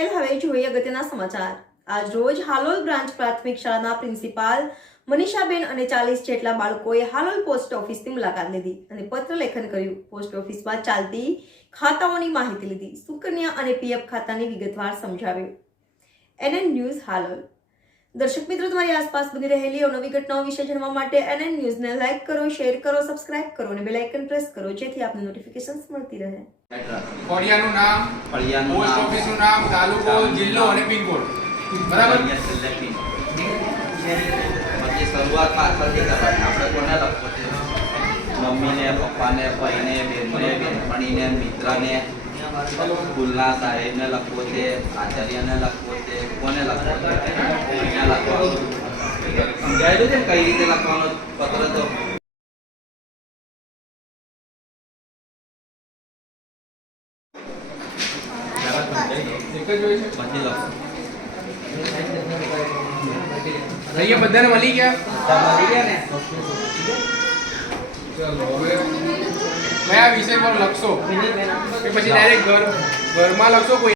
પટેલ। હવે જોઈએ અગત્યના સમાચાર। આજ રોજ હાલોલ બ્રાન્ચ પ્રાથમિક શાળાના પ્રિન્સિપાલ મનીષાબેન અને 40 જેટલા બાળકોએ હાલોલ પોસ્ટ ઓફિસની મુલાકાત લીધી અને પત્ર લેખન કર્યું। પોસ્ટ ઓફિસમાં ચાલતી ખાતાઓની માહિતી લીધી, સુકન્યા અને પીએફ ખાતાની વિગતવાર સમજાવ્યું। NN news Halol. દર્શક મિત્રો, તમારી આસપાસ બની રહેલી અવનવી ઘટનાઓ વિશે જાણવા માટે NN ન્યૂઝને લાઈક કરો, શેર કરો, સબસ્ક્રાઇબ કરો અને બેલ આઇકન પ્રેસ કરો જેથી આપને નોટિફિકેશન્સ મળતી રહે। ફળિયાનું નામ, પોસ્ટ ઓફિસનું નામ, તાલુકો, જિલ્લો અને પિન કોડ બરાબર। પછી શરૂઆત પાછળથી કરવાની। આપણે કોને લખવો છે? મમ્મીને, પપ્પાને, ભાઈને, બેનને, બેનપણીને, મિત્રને, સ્કૂલના સાહેબને લખવો છે, આચાર્યને લખવો છે, કોને લખવો છે? અહીંયા લખવાનું સમજાયેલું છે ને કઈ રીતે લખવાનો પત્ર? તો એક જ હોય છે। પછી લખો। અહીંયા બધાને મળી ગયા? મળી ગયા ને? ચલો હવે કયા વિષય પર લખશો કે પછી ડાયરેક્ટ ઘરમાં લખશો? કોઈ